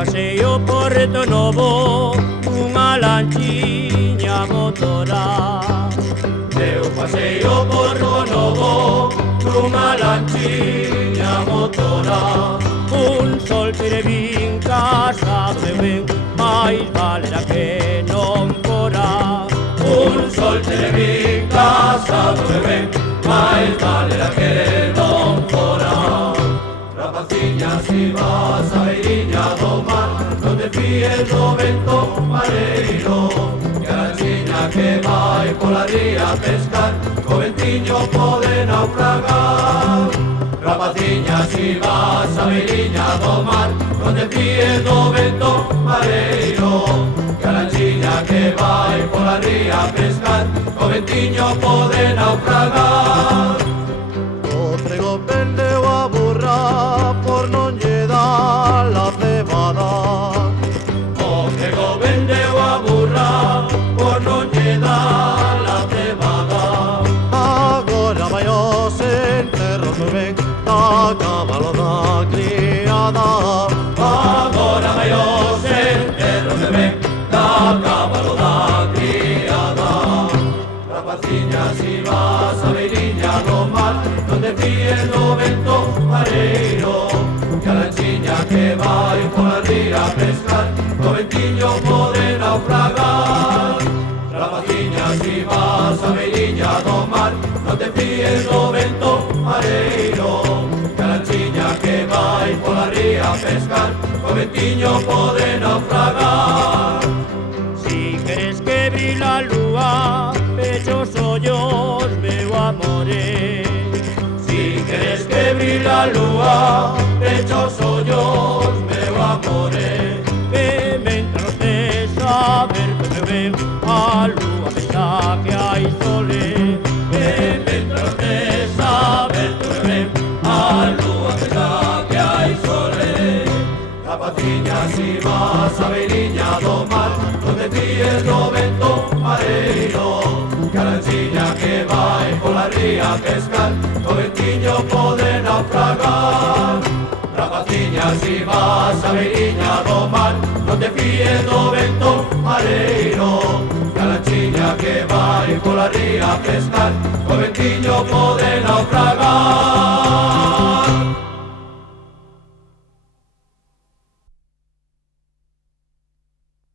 paseo por Porto Novo unha lanchiña motora. Deu paseo por Porto Novo unha lanchiña motora. Un solteiro vin casado de ben, máis valera que non fora. Un solteiro vin casado de ben, máis valera que non fora. Rapaciña, si vas a beiriña do mar, non te fíes do vento mareiro, que a lanchiña que vai pola ría a pescar, co ventiño pode naufragar. Rapaciña, si vas a beiriña do mar, non te fíes do vento mareiro, que a lanchiña que vai pola ría a pescar, co ventiño pode naufragar. O trigo vendeu a burra por non lle dar la cebada. O trigo vendeu a burra por non lle dar la cebada. Agora vai os enterros do ben da cabalo da criada. Agora vai os enterros de ben da cabalo da criada. Rapaciña, si vas a beiriña do mar, non te fíes do vento mareiro, que a lanchiña que vai pola ría a pescar, co ventiño pode naufragar. Rapaciña, si vas a beiriña do mar, non te fíes do vento mareiro, que a lanchiña que vai pola ría a pescar, co ventiño pode naufragar. Si queres que brille a lúa, pecho os ollos, meu amore. Si queres que brille a lúa, pecho os ollos, meu amore. Que mentre non tes a ver que me ven, a lúa pensa que hai sole. Que mentre non tes a ver que me ven, a lúa pensa que hai sole. Rapaciña, si vas a beiriña do mar, non te fíes do vento mareiro, que a lanchiña que vai pola ría a pescar, co ventiño pode naufragar. Rapaciña, si vas a beiriña do mar, non te fíes do vento mareiro, que a lanchiña que vai pola ría a pescar, co ventiño pode